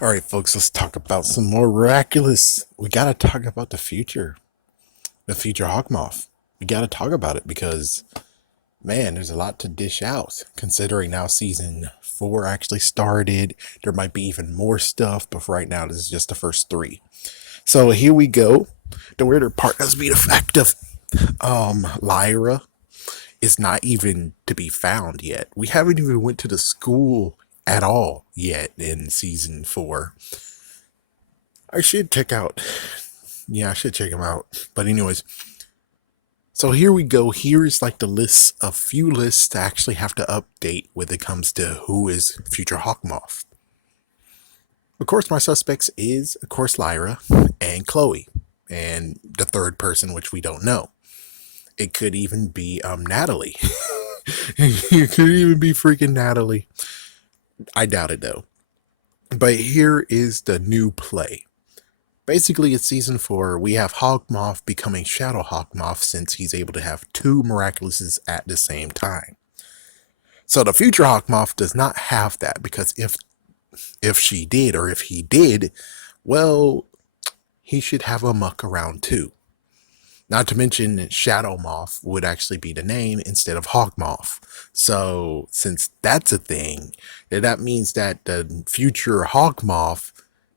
All right, folks, let's talk about some more miraculous. We got to talk about the future HawkMoth. We got to talk about it because, man, there's a lot to dish out considering now season 4 actually started. There might be even more stuff, but for right now, this is just the first 3. So here we go. The weirder part has to be the fact of Lyra is not even to be found yet. We haven't even went to the school at all yet in season 4. I should check out. Yeah, I should check them out. But anyways, so here we go. Here is like the list, a few lists to actually have to update when it comes to who is future HawkMoth. Of course, my suspects is, of course, Lyra and Chloe, and the third person, which we don't know. It could even be Natalie. It could even be freaking Natalie. I doubt it though. But here is the new play. Basically, it's season 4. We have HawkMoth becoming Shadow HawkMoth since he's able to have 2 miraculouses at the same time. So the future HawkMoth does not have that because if she did or if he did, well, he should have a muck around too. Not to mention, Shadow Moth would actually be the name instead of HawkMoth. So since that's a thing, that means that the future HawkMoth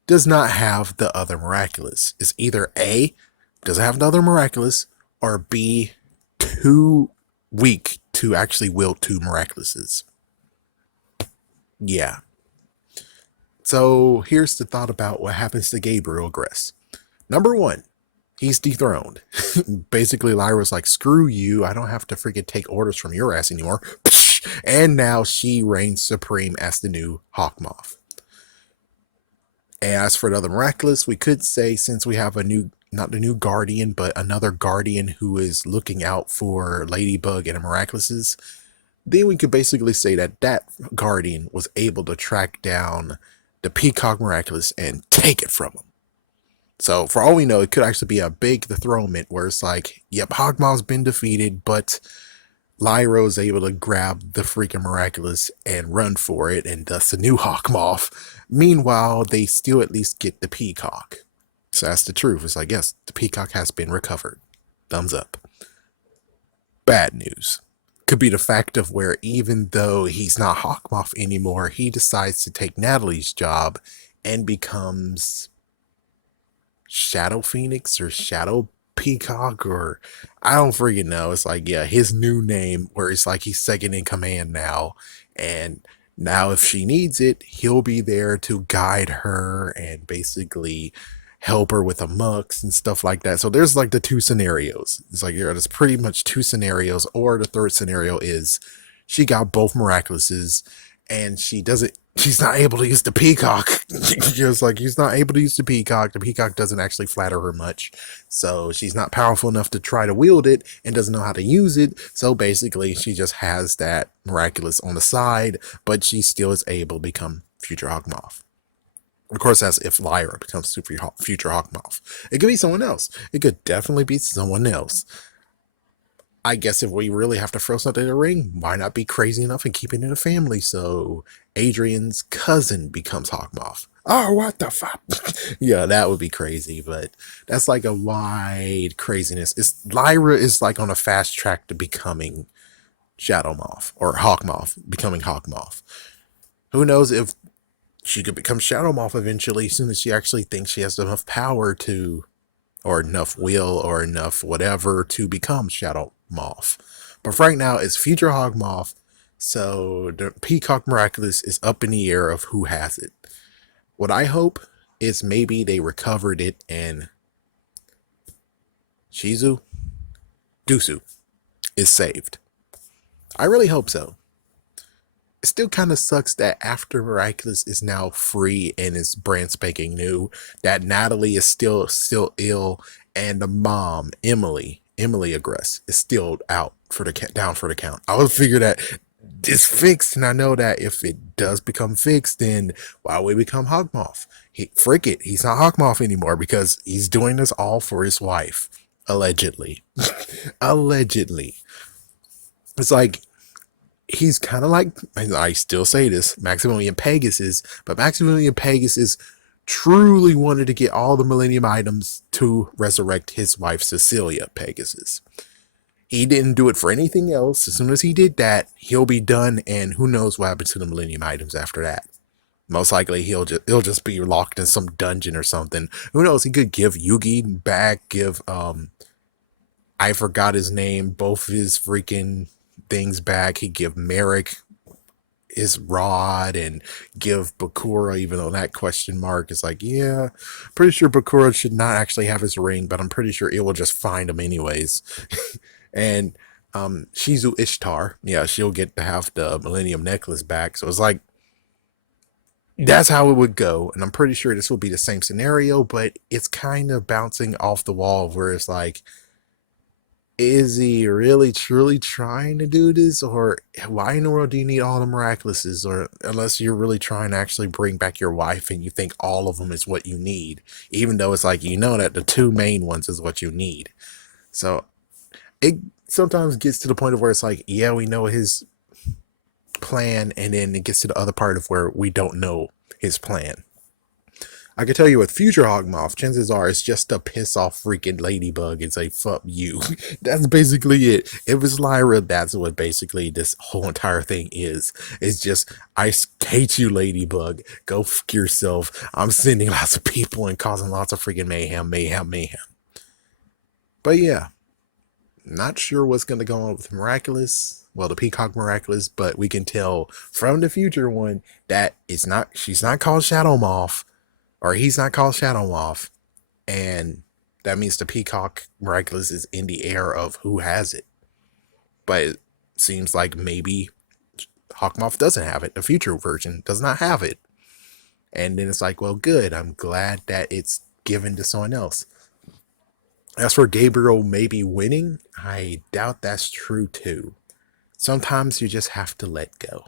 does not have the other miraculous. It's either A, doesn't have the other miraculous, or B, too weak to actually wield 2 miraculouses. Yeah. So here's the thought about what happens to Gabriel Gress. Number 1, he's dethroned. Basically, Lyra's like, screw you, I don't have to freaking take orders from your ass anymore. And now she reigns supreme as the new HawkMoth. As for the other miraculous, we could say since we have a new, not the new guardian, but another guardian who is looking out for Ladybug and the miraculouses, then we could basically say that that guardian was able to track down the Peacock Miraculous and take it from him. So for all we know, it could actually be a big dethronement where it's like, yep, HawkMoth's been defeated, but Lyra is able to grab the freaking miraculous and run for it, and thus the new HawkMoth. Meanwhile, they still at least get the peacock. So that's the truth. It's like, yes, the peacock has been recovered. Thumbs up. Bad news could be the fact of where even though he's not HawkMoth anymore, he decides to take Natalie's job and becomes Shadow Phoenix or Shadow Peacock, or I don't freaking know. It's like, yeah, his new name where it's like he's second in command now, and now if she needs it, he'll be there to guide her and basically help her with the mucks and stuff like that. So there's like the 2 scenarios. It's like, yeah, there's pretty much 2 scenarios, or the third scenario is she got both miraculouses and she's not able to use the peacock. Just like, he's not able to use the peacock. The peacock doesn't actually flatter her much, so she's not powerful enough to try to wield it and doesn't know how to use it. So basically she just has that miraculous on the side, but she still is able to become future HawkMoth. Of course, that's if Lyra becomes future HawkMoth. It could be someone else. It could definitely be someone else. I guess if we really have to throw something in the ring, why not be crazy enough and keep it in a family? So Adrian's cousin becomes HawkMoth. Oh, what the fuck? Yeah, that would be crazy, but that's like a wide craziness. Lyra is like on a fast track to becoming Shadow Moth or Hawkmoth, becoming Hawkmoth. Who knows if she could become Shadow Moth eventually, as soon as she actually thinks she has enough power to, or enough will, or enough whatever to become Shadow Moth. But right now, it's future HawkMoth, so the Peacock Miraculous is up in the air of who has it. What I hope is maybe they recovered it and Dusu is saved. I really hope so. It still kind of sucks that after Miraculous is now free and is brand spanking new, that Natalie is still ill, and the mom Emily Aggress is still out for the down for the count. I would figure that it's fixed, and I know that if it does become fixed, then why would we become HawkMoth? Frick it, he's not HawkMoth anymore because he's doing this all for his wife, allegedly. Allegedly, it's like he's kind of like, I still say this, Maximilian Pegasus, but Maximilian Pegasus truly wanted to get all the Millennium items to resurrect his wife Cecilia Pegasus. He didn't do it for anything else. As soon as he did that, he'll be done, and who knows what happens to the Millennium items after that. Most likely he'll just be locked in some dungeon or something. Who knows? He could give Yugi back, give I forgot his name, both his freaking things back. He'd give Merrick his rod and give Bakura, even though that question mark is like, yeah, pretty sure Bakura should not actually have his ring, but I'm pretty sure it will just find him anyways. And Shizu Ishtar, yeah, she'll get to have the Millennium Necklace back. So it's like, that's how it would go. And I'm pretty sure this will be the same scenario, but it's kind of bouncing off the wall where it's like, is he really truly trying to do this, or why in the world do you need all the miraculouses? Or unless you're really trying to actually bring back your wife and you think all of them is what you need, even though it's like, you know, that the two main ones is what you need. So it sometimes gets to the point of where it's like, yeah, we know his plan, and then it gets to the other part of where we don't know his plan. I can tell you with future HawkMoth, chances are it's just to piss off freaking Ladybug and say, fuck you. That's basically it. If it's Lyra, that's what basically this whole entire thing is. It's just, I hate you, Ladybug. Go fuck yourself. I'm sending lots of people and causing lots of freaking mayhem. But yeah, not sure what's going to go on with Miraculous. Well, the Peacock Miraculous, but we can tell from the future one that she's not called Shadow Moth, or he's not called Shadow Moth, and that means the Peacock Miraculous is in the air of who has it. But it seems like maybe HawkMoth doesn't have it. The future version does not have it. And then it's like, well, good. I'm glad that it's given to someone else. As for Gabriel maybe winning, I doubt that's true too. Sometimes you just have to let go.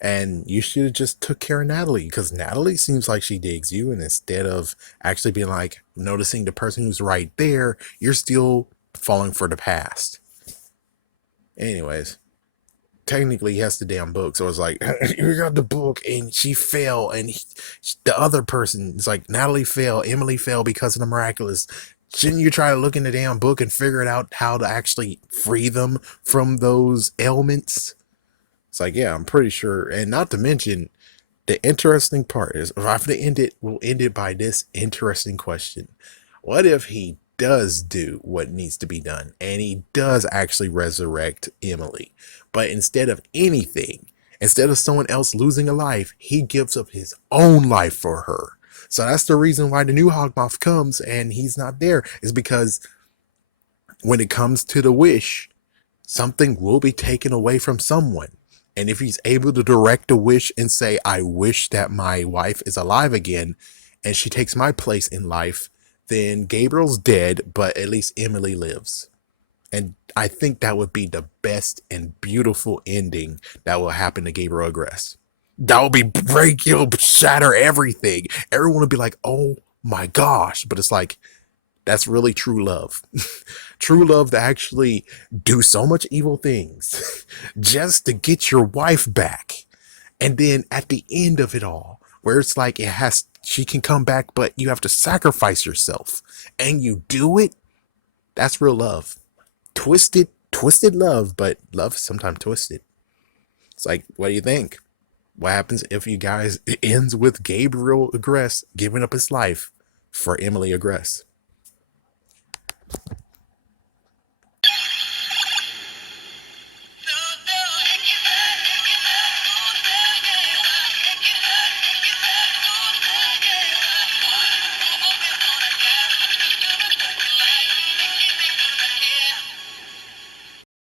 And you should have just took care of Natalie, because Natalie seems like she digs you, and instead of actually being like noticing the person who's right there, you're still falling for the past. Anyways, technically he has the damn book, so it's like, you got the book and she fell, and the other person is like, Natalie fell, Emily fell because of the miraculous. Shouldn't you try to look in the damn book and figure it out how to actually free them from those ailments? It's like, yeah, I'm pretty sure. And not to mention, the interesting part is, if I have to end it, we'll end it by this interesting question. What if he does do what needs to be done, and he does actually resurrect Emily, but instead of someone else losing a life, he gives up his own life for her? So that's the reason why the new HawkMoth comes and he's not there, is because when it comes to the wish, something will be taken away from someone. And if he's able to direct a wish and say, I wish that my wife is alive again and she takes my place in life, then Gabriel's dead, but at least Emily lives. And I think that would be the best and beautiful ending that will happen to Gabriel Agress. That will be break, you'll shatter everything. Everyone will be like, oh my gosh. But it's like, that's really true love. True love to actually do so much evil things just to get your wife back. And then at the end of it all, where it's like she can come back, but you have to sacrifice yourself, and you do it. That's real love. Twisted love, but love is sometimes twisted. It's like, what do you think? What happens if it ends with Gabriel Agress giving up his life for Emily Agress?